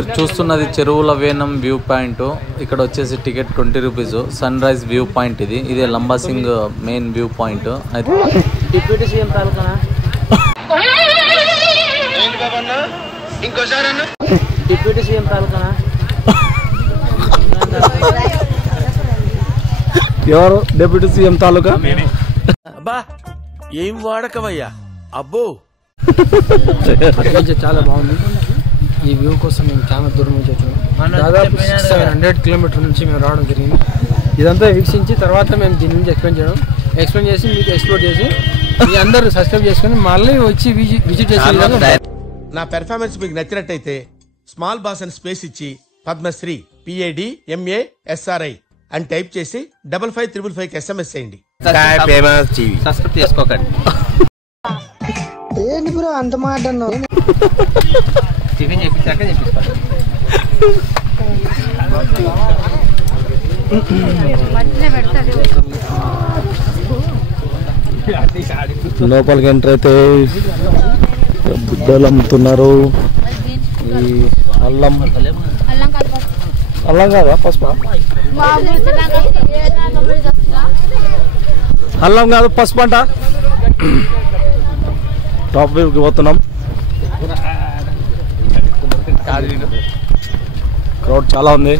చూస్తున్నది చెరువుల వేనం view point. ఇక్కడ వచ్చేసి ticket 20 rupees. Sunrise view point ఇది Lambasingi main view point. Deputy CM taluka deputy CM taluka ఎవరు డిప్యూటీ సీఎం తాలూకా? అబ్బా ఏం వాడకవయ్యా అబ్బో. చాలా బాగుంది. ఈ వ్యూ కోసం మేము చాలా దూరం నుంచి వచ్చాము. దాదాపు 600 కిలోమీటర్ నుంచి మేము రావడం జరిగింది. ఇదంతా వీక్షించి తర్వాత మేము దీని నుంచి ఎక్స్ప్లెయిన్ చేసి మీకు ఎక్స్ప్లోర్ చేసి మీ అందరూ సబ్స్క్రైబ్ చేసుకుని మళ్ళీ వచ్చి విజిట్ చేసి నా పెర్ఫార్మెన్స్ మీకు నచ్చినట్టయితే స్మాల్ బాస్ అని స్పేస్ ఇచ్చి పద్మశ్రీ PADMASRI అని టైప్ చేసి 5555 SMS చేయండి. సబ్స్క్రైబ్ చేసుకోకండి. ఏంటి బ్రో అంత మాట అన్నావు? టిఫిన్ చెప్పించాక చెప్పిస్తాను. లోపలికి ఎంటర్ అయితే బుడ్డలు అమ్ముతున్నారు. ఈ అల్లం కాదా పసుపు? అల్లం కాదు పసుపు అంట. టాప్ వ్యూకి పోతున్నాం. క్రౌడ్ చాలా ఉంది.